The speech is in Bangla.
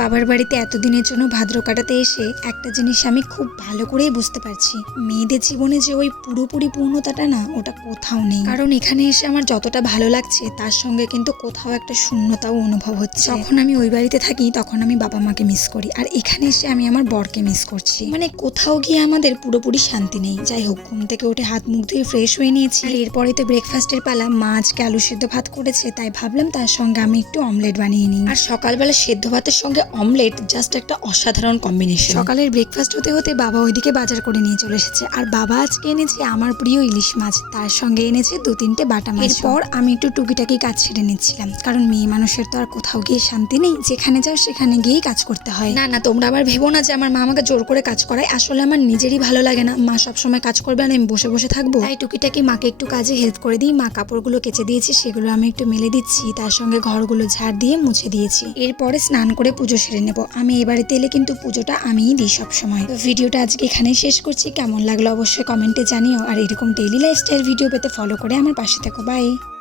বাবার বাড়িতে এতদিনের জন্য ভাদ্র কাটাতে এসে একটা জিনিস আমি খুব ভালো করেই বুঝতে পারছি, মেয়েদের জীবনে যে ওই পুরোপুরি পূর্ণতাটা না, ওটা কোথাও নেই। কারণ এখানে এসে আমার যতটা ভালো লাগছে তার সঙ্গে কিন্তু কোথাও একটা শূন্যতাও অনুভব হচ্ছে। যখন আমি ওই বাড়িতে থাকি তখন আমি বাবা মাকে মিস করি, আর এখানে এসে আমি আমার বরকে মিস করছি। মানে কোথাও গিয়ে আমাদের পুরোপুরি শান্তি নেই। যাই হোক, ঘুম থেকে উঠে হাত মুখ ধুয়ে ফ্রেশ হয়ে নিয়েছি, আর এরপরে তো ব্রেকফাস্টের পালা। মা আজকে আলু সেদ্ধ ভাত করেছে, তাই ভাবলাম তার সঙ্গে আমি একটু অমলেট বানিয়ে নিই। আর সকালবেলা সেদ্ধ ভাতের সঙ্গে অমলেট জাস্ট একটা অসাধারণ কম্বিনেশন। সকালের ব্রেকফাস্ট হতে হতে বাবা ওইদিকে বাজার করে নিয়ে চলে এসেছে, আর বাবা আজকে এনেছে আমার প্রিয় ইলিশ মাছ, তার সঙ্গে এনেছে 2-3টে বাটা মাছ। এরপর আমি একটু টুকিটাকি কাজ ছেড়ে নিচ্ছিলাম, কারণ মেয়ে মানুষের তো আর কোথাও গিয়ে শান্তি নেই, যেখানে যাও সেখানে গিয়েই কাজ করতে হয়। না না, তোমরা আবার ভেবো না যে আমার মা আমাকে জোর করে কাজ করায়, আসলে আমার নিজেরই ভালো লাগে না মা সবসময় কাজ করবে আর আমি বসে বসে থাকবো। তাই টুকিটাকি মাকে একটু কাজে হেল্প করে দিই। মা কাপড়গুলো কেচে দিয়েছে, সেগুলো আমি একটু মেলে দিচ্ছি, তার সঙ্গে ঘরগুলো ঝাড় দিয়ে মুছে দিয়েছি। এরপরে স্নান করে পুজো সেরে নেব। আমি এ বাড়িতে এলে কিন্তু পুজোটা আমিই দিই সবসময়। তো ভিডিওটা আজকে এখানেই শেষ করছি। কেমন লাগলো অবশ্যই কমেন্টে জানিও, আর এরকম ডেইলি লাইফস্টাইল ভিডিও পেতে ফলো করে আমার পাশে থেকো। বাই।